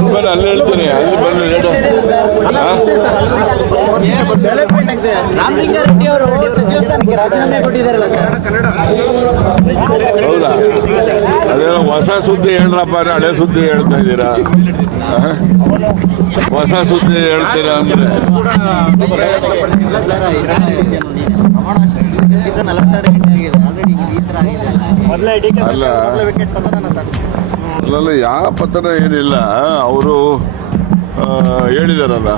ಅಲ್ಲಿ ಅಲ್ಲಿ ಹೇಳ್ತೀನಿ, ಅಲ್ಲಿ ಬಂದು ರಾಮಲಿಂಗಾರೆಡ್ಡಿ ಅವರು ಸಚಿವ ರಾಜೀನಾಮೆ ಕೊಟ್ಟಿದ್ದಾರಲ್ಲ ಸರ್. ಹೌದಾ? ಅದೇನೋ ಹೊಸ ಸುದ್ದಿ ಹೇಳ್ರಪ್ಪ, ಹಳೆ ಸುದ್ದಿ ಹೇಳ್ತಾ ಇದ್ದೀರಾ? ಹೊಸ ಸುದ್ದಿ ಹೇಳ್ತೀರಾ ಅಂದ್ರೆ ಅಲ್ಲ, ಯಾವ ಪತನ ಏನಿಲ್ಲ. ಅವರು ಹೇಳಿದಾರಲ್ಲ,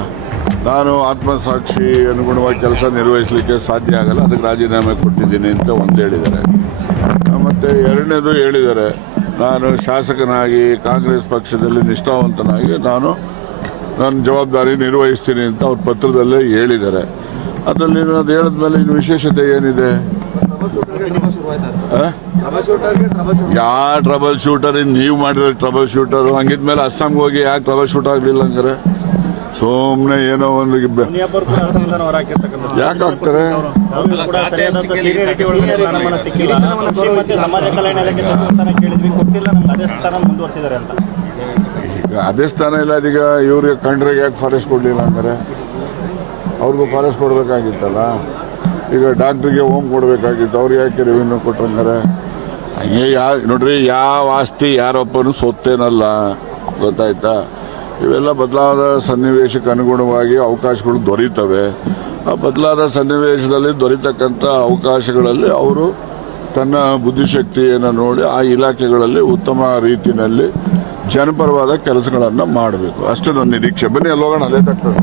ನಾನು ಆತ್ಮಸಾಕ್ಷಿ ಅನುಗುಣವಾಗಿ ಕೆಲಸ ನಿರ್ವಹಿಸಲಿಕ್ಕೆ ಸಾಧ್ಯ ಆಗಲ್ಲ, ಅದಕ್ಕೆ ರಾಜೀನಾಮೆ ಕೊಟ್ಟಿದ್ದೀನಿ ಅಂತ ಒಂದು ಹೇಳಿದ್ದಾರೆ. ಮತ್ತು ಎರಡನೇದು ಹೇಳಿದ್ದಾರೆ, ನಾನು ಶಾಸಕನಾಗಿ ಕಾಂಗ್ರೆಸ್ ಪಕ್ಷದಲ್ಲಿ ನಿಷ್ಠಾವಂತನಾಗಿ ನಾನು ನನ್ನ ಜವಾಬ್ದಾರಿ ನಿರ್ವಹಿಸ್ತೀನಿ ಅಂತ ಅವ್ರ ಪತ್ರದಲ್ಲೇ ಹೇಳಿದ್ದಾರೆ. ಅದರಲ್ಲಿ ಅದು ಹೇಳಿದ್ಮೇಲೆ ಇನ್ನು ವಿಶೇಷತೆ ಏನಿದೆ? ಯಾವ ಟ್ರಬಲ್ ಶೂಟರ್ ನೀವು ಮಾಡಿರೋ ಟ್ರಬಲ್ ಶೂಟರು? ಹಂಗಿದ್ಮೇಲೆ ಅಸ್ಸಾಂಗೆ ಹೋಗಿ ಯಾಕೆ ಟ್ರಬಲ್ ಶೂಟ್ ಆಗಲಿಲ್ಲ ಹಂಗಾರೆ? ಸುಮ್ಮನೆ ಏನೋ ಒಂದು ಯಾಕೆ ಆಗ್ತಾರೆ? ಈಗ ಅದೇ ಸ್ಥಾನ ಇಲ್ಲ, ಅದೀಗ ಇವ್ರಿಗೆ ಕಂಡ್ರಿಗೆ ಯಾಕೆ ಫಾರೆಸ್ಟ್ ಕೊಡಲಿಲ್ಲ ಹಂಗಾರೆ? ಅವ್ರಿಗೂ ಫಾರೆಸ್ಟ್ ಕೊಡಬೇಕಾಗಿತ್ತಲ್ಲ. ಈಗ ಡಾಕ್ಟ್ರಿಗೆ ಹೋಮ್ ಕೊಡಬೇಕಾಗಿತ್ತು, ಅವ್ರಿಗೆ ಯಾಕೆ ರೆವಿನ್ಯೂ ಕೊಟ್ಟಂಗಾರೆ? ಹಂಗೆ ನೋಡ್ರಿ, ಯಾವ ಆಸ್ತಿ ಯಾರೊಬ್ಬನು ಸೊತ್ತೇನಲ್ಲ, ಗೊತ್ತಾಯ್ತಾ? ಇವೆಲ್ಲ ಬದಲಾದ ಸನ್ನಿವೇಶಕ್ಕೆ ಅನುಗುಣವಾಗಿ ಅವಕಾಶಗಳು ದೊರೀತವೆ. ಆ ಬದಲಾದ ಸನ್ನಿವೇಶದಲ್ಲಿ ದೊರೀತಕ್ಕಂಥ ಅವಕಾಶಗಳಲ್ಲಿ ಅವರು ತನ್ನ ಬುದ್ಧಿಶಕ್ತಿಯನ್ನು ನೋಡಿ ಆ ಇಲಾಖೆಗಳಲ್ಲಿ ಉತ್ತಮ ರೀತಿಯಲ್ಲಿ ಜನಪರವಾದ ಕೆಲಸಗಳನ್ನು ಮಾಡಬೇಕು, ಅಷ್ಟೇ ನನ್ನ ನಿರೀಕ್ಷೆ. ಬನ್ನಿ ಅಲ್ಲಿ ಹೋಗೋಣ, ಲೇಟ್ ಆಗ್ತದೆ.